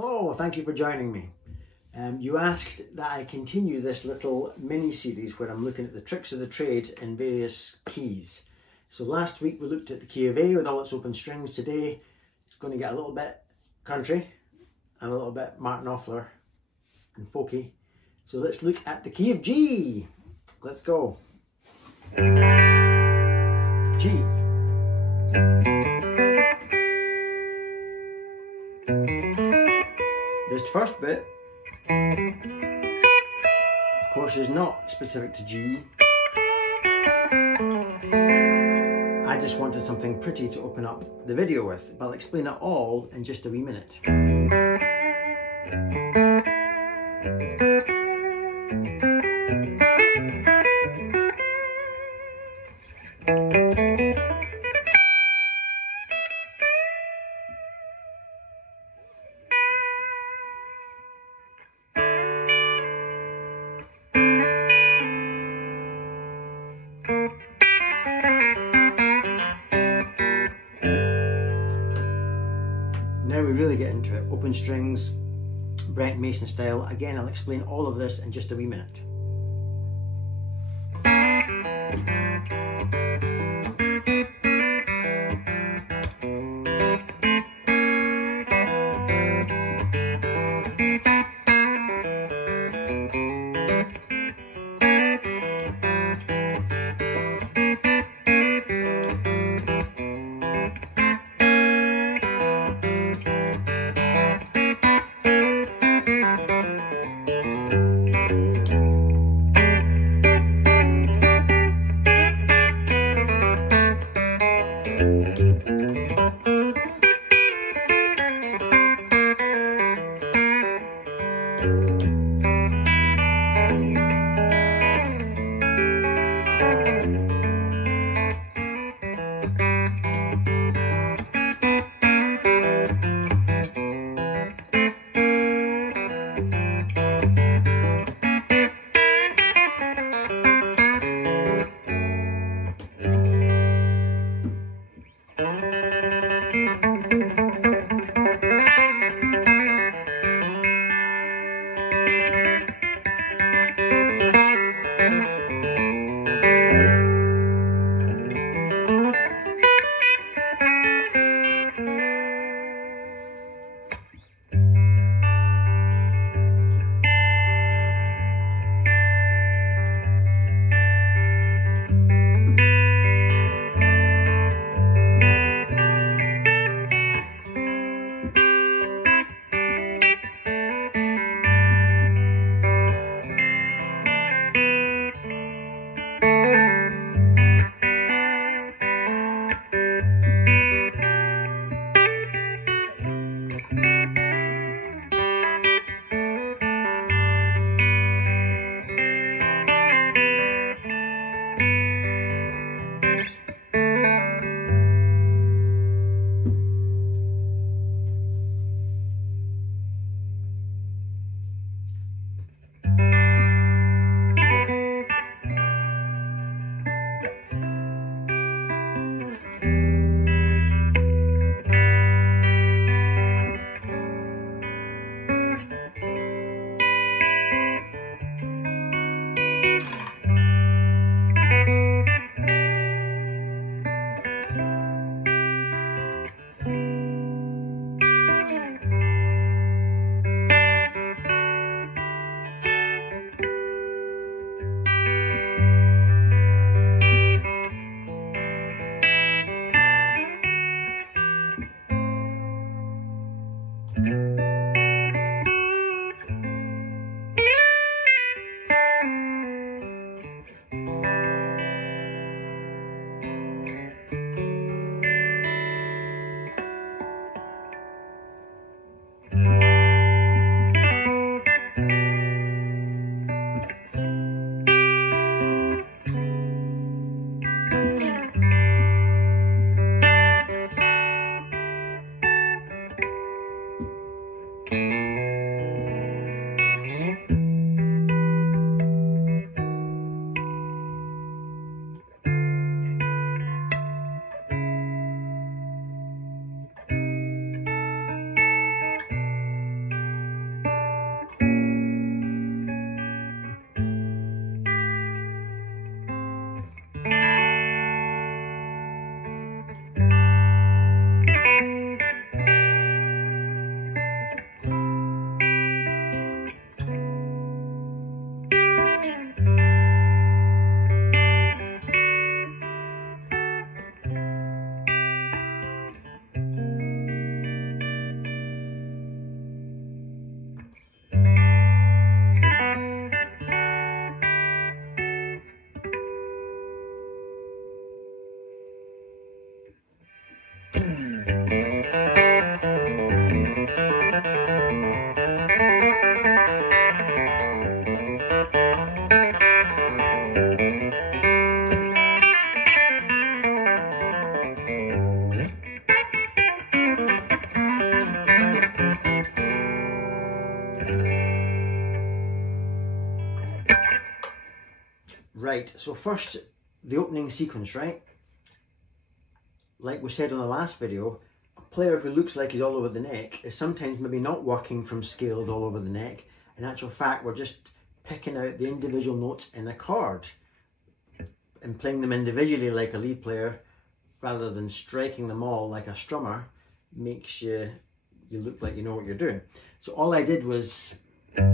Hello, thank you for joining me. You asked that I continue this little mini series where I'm looking at the tricks of the trade in various keys. So last week we looked at the key of A with all its open strings. Today it's going to get a little bit country and a little bit Martin Knopfler and folky. So let's look at the key of G. Let's go. G. This first bit, of course, is not specific to G. I just wanted something pretty to open up the video with, but I'll explain it all in just a wee minute. Now we really get into it. Open strings, Brent Mason style. Again, I'll explain all of this in just a wee minute. Right, so first, the opening sequence, right? Like we said on the last video, a player who looks like he's all over the neck is sometimes maybe not working from scales all over the neck. In actual fact, we're just picking out the individual notes in a chord and playing them individually like a lead player, rather than striking them all like a strummer. Makes you look like you know what you're doing. So all I did was, you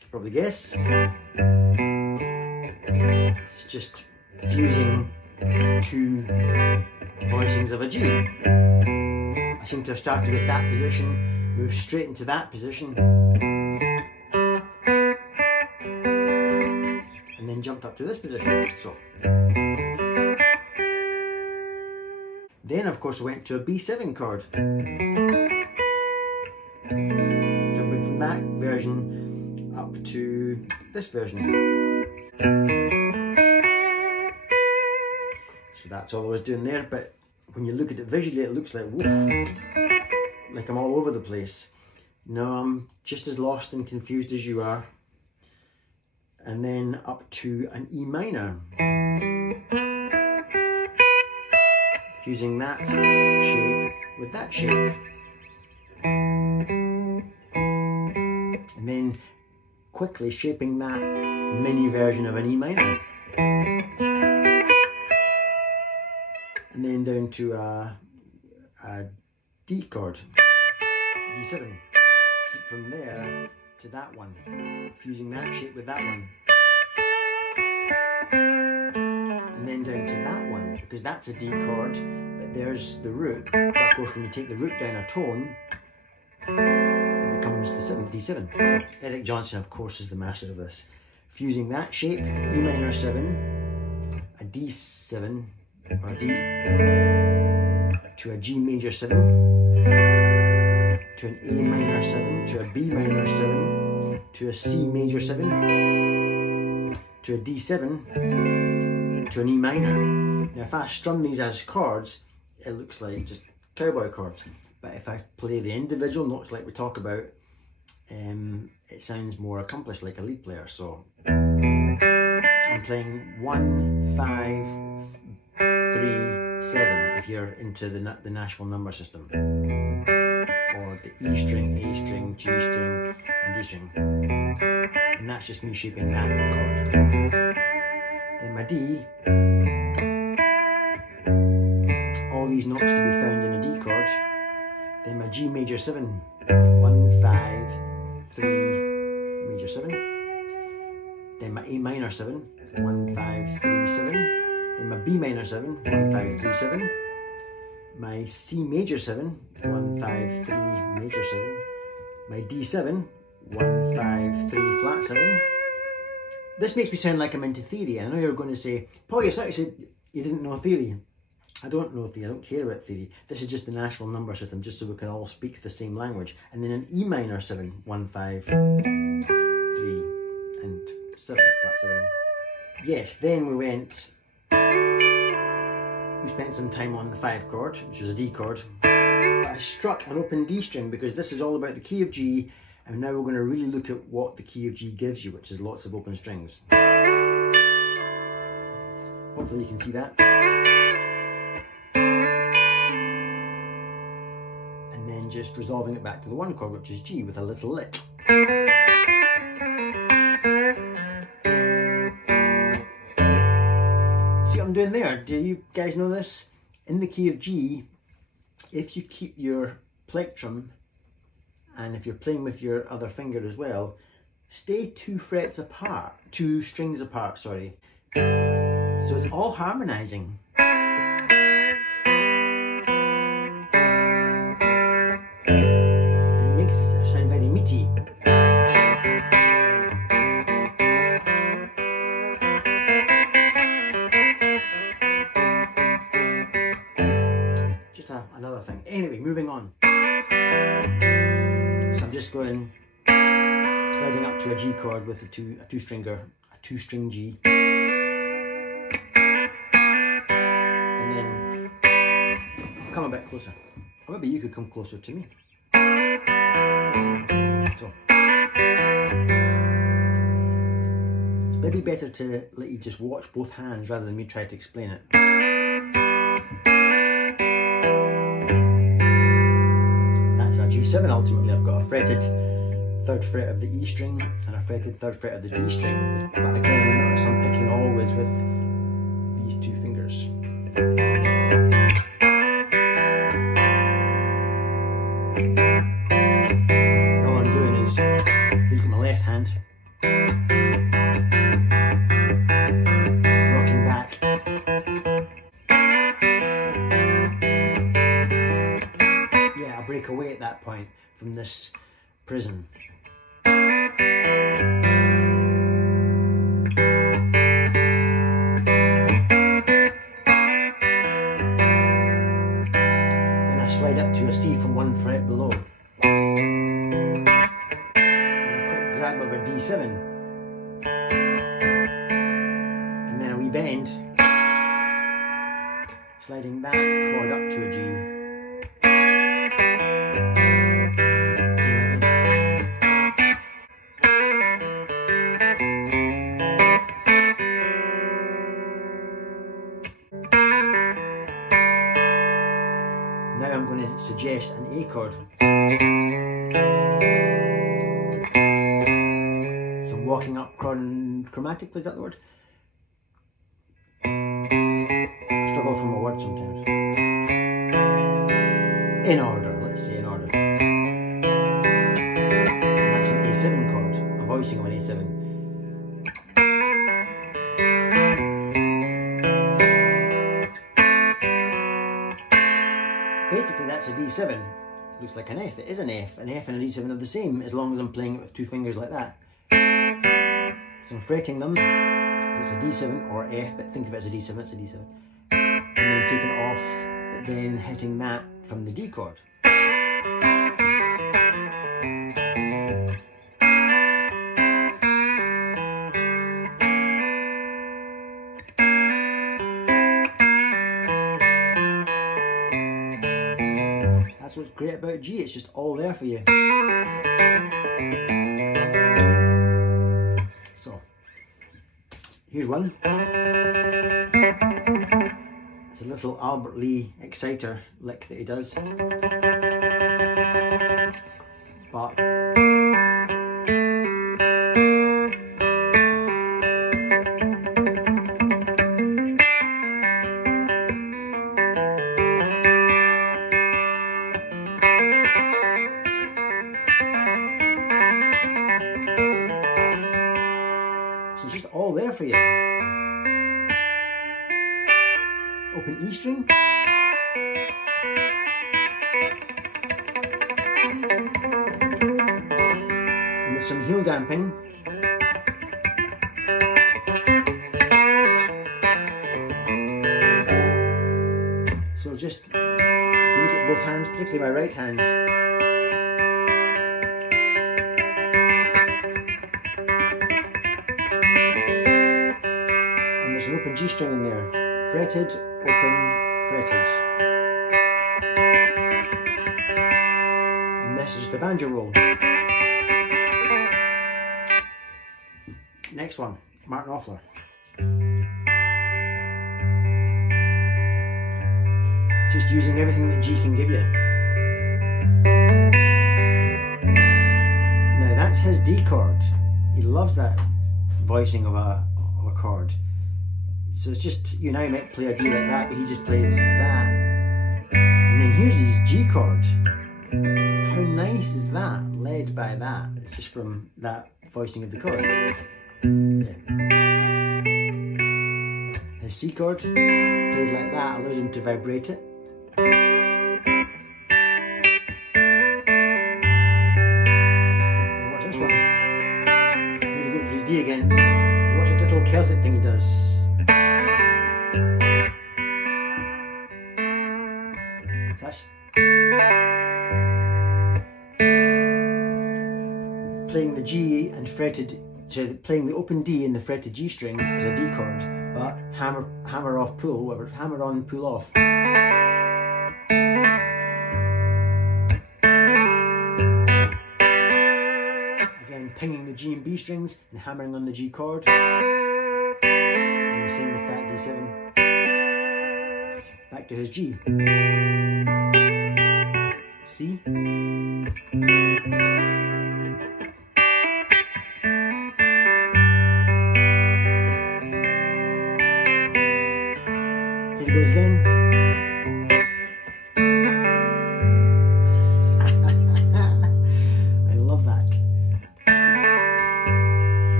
can probably guess, it's just fusing two voicings of a G. I seem to have started with that position, moved straight into that position, and then jumped up to this position. So then of course I went to a B7 chord, jumping from that version up to this version. So that's all I was doing there, but when you look at it visually, it looks like, woof, like I'm all over the place. No, I'm just as lost and confused as you are. And then up to an E minor, fusing that shape with that shape. And then quickly shaping that mini version of an E minor. And then down to a D chord, D7. From there to that one, fusing that shape with that one. And then down to that one, because that's a D chord, but there's the root. But of course, when you take the root down a tone, it becomes the D7. Eric Johnson, of course, is the master of this. Fusing that shape, E minor 7, a D7, or a D, to a G major 7, to an A minor 7, to a B minor 7, to a C major 7, to a D7, to an E minor. Now if I strum these as chords, it looks like just cowboy chords. But if I play the individual notes like we talk about, it sounds more accomplished like a lead player. So I'm playing 1, 5, 3, 7 if you're into the Nashville number system, or the E string, A string, G string and D string, and that's just me shaping that chord. Then my D, all these notes to be found in a D chord. Then my G major 7, 1, 5, 3, major 7. Then my A minor 7, 1, 5, 3, 7. Then my B minor 7, 1, 5, 3, 7. My C major 7, 1, 5, 3, major 7. My D7, 1, 5, 3, flat 7. This makes me sound like I'm into theory. I know you're going to say, Paul, you said you didn't know theory. I don't know theory, I don't care about theory. This is just the Nashville number system, just so we can all speak the same language. And then an E minor 7, 1, 5, 3, and 7, flat 7. Yes, then we spent some time on the 5 chord, which is a D chord. I struck an open D string because this is all about the key of G, and now we're going to really look at what the key of G gives you, which is lots of open strings. Hopefully you can see that. And then just resolving it back to the 1 chord, which is G, with a little lick. See what I'm doing there? Do you guys know this? In the key of G, if you keep your plectrum, and if you're playing with your other finger as well, stay 2 strings apart, sorry. So it's all harmonizing. And it makes it sound very meaty. Just another thing. Anyway, moving on. So I'm just going, sliding up to a G chord with a two string G. And then come a bit closer. Or maybe you could come closer to me. So. maybe better to let you just watch both hands rather than me try to explain it. That's a G7 ultimately. I've got a fretted 3rd fret of the E string and a fretted 3rd fret of the D string. But again, you notice I'm picking always with these 2 fingers. And all I'm doing is, if you look at my left hand, rocking back. Yeah, I break away at that point from this prison. Slide up to a C from 1 fret below, and a quick grab of a D7, and then a wee bend, sliding that chord up to a G. Same again. Now I'm going to suggest an A chord. So I'm walking up chromatically, is that the word? I struggle for my words sometimes. In order, let's say in order. And that's an A7 chord, a voicing of an A7. Basically that's a D7. Looks like an F. It is an F. An F and a D7 are the same as long as I'm playing it with 2 fingers like that. So I'm fretting them. It's a D7 or F, but think of it as a D7, it's a D7. And then taking it off, but then hitting that from the D chord. That's what's great about G, it's just all there for you. So, here's one. It's a little Albert Lee exciter lick that he does. But so it's just all there for you. Open E string. And with some heel damping. So just, if you look at both hands, particularly my right hand, and there's an open G string in there, fretted, open, fretted. And this is the banjo roll. Next one, Martin Offler. Just using everything that G can give you. Now that's his D chord. He loves that voicing of a chord. So it's just, you and I might play a D like that, but he just plays that. And then here's his G chord. How nice is that? Led by that. It's just from that voicing of the chord. There. His C chord plays like that, allows him to vibrate it. And watch this one. Here we go for his D again. Watch this little Celtic thing he does. That's playing the G and fretted, so playing the open D in the fretted G string is a D chord, but hammer off pull, whatever, hammer on pull off. Again, pinging the G and B strings and hammering on the G chord. the same with that D7. Back to his G. C. Here he goes again. I love that.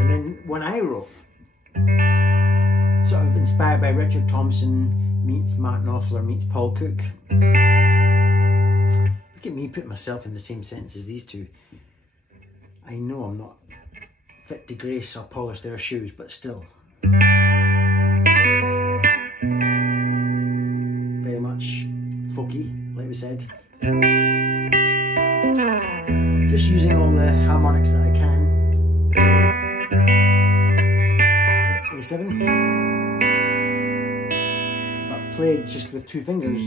And then one I wrote, sort of inspired by Richard Thompson meets Martin Offler meets Paul Cook. Look at me putting myself in the same sentence as these two. I know I'm not fit to grace or polish their shoes, but still. Very much folky, like we said. Just using all the harmonics that I can. A7. But played just with two fingers.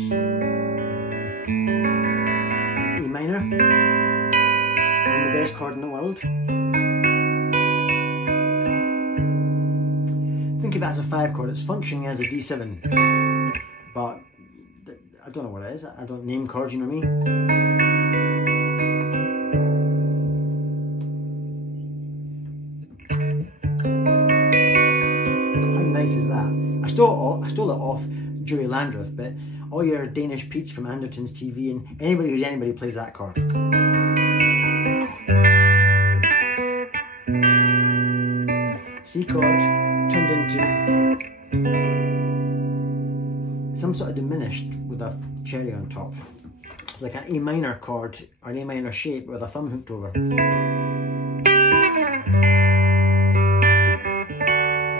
E minor. And the best chord in the world. Think of it as a 5 chord, it's functioning as a D7. But I don't know what it is, I don't name chords, you know me. How nice is that? I stole it off Joey Landreth, but all your Danish peeps from Anderton's TV and anybody who's anybody plays that chord. C chord turned into some sort of diminished with a cherry on top. It's like an A minor chord or an A minor shape with a thumb hooked over. It's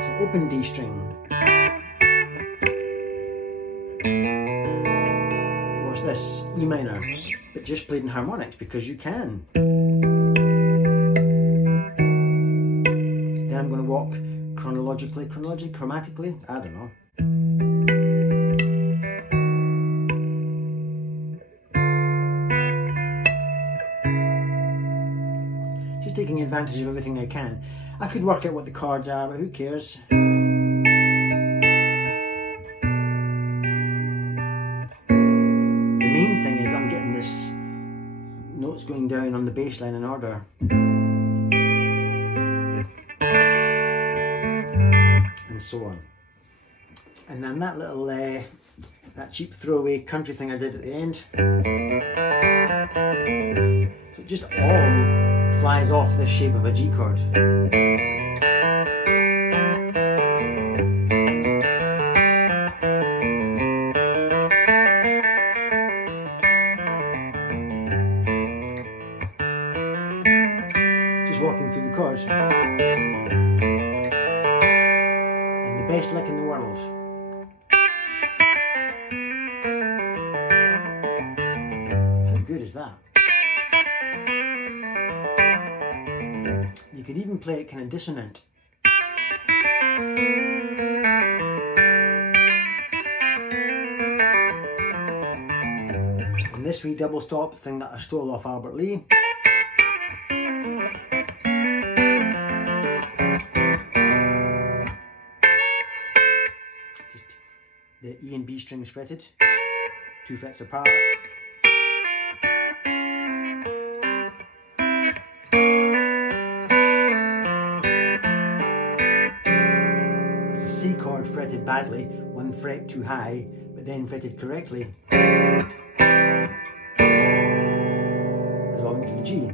an open D string. Watch this, E minor, but just played in harmonics because you can. Then I'm going to walk chromatically, I don't know. Just taking advantage of everything I can. I could work out what the chords are, but who cares? The main thing is I'm getting this notes going down on the bass line in order. And so on. And then that little that cheap throwaway country thing I did at the end, so it just all flies off the shape of a G chord. Just walking through the chords. Best lick in the world. How good is that? You could even play it kind of dissonant. And this wee double stop thing that I stole off Albert Lee. The E and B strings fretted, 2 frets apart. It's a C chord fretted badly, 1 fret too high, but then fretted correctly. Resolving to the G.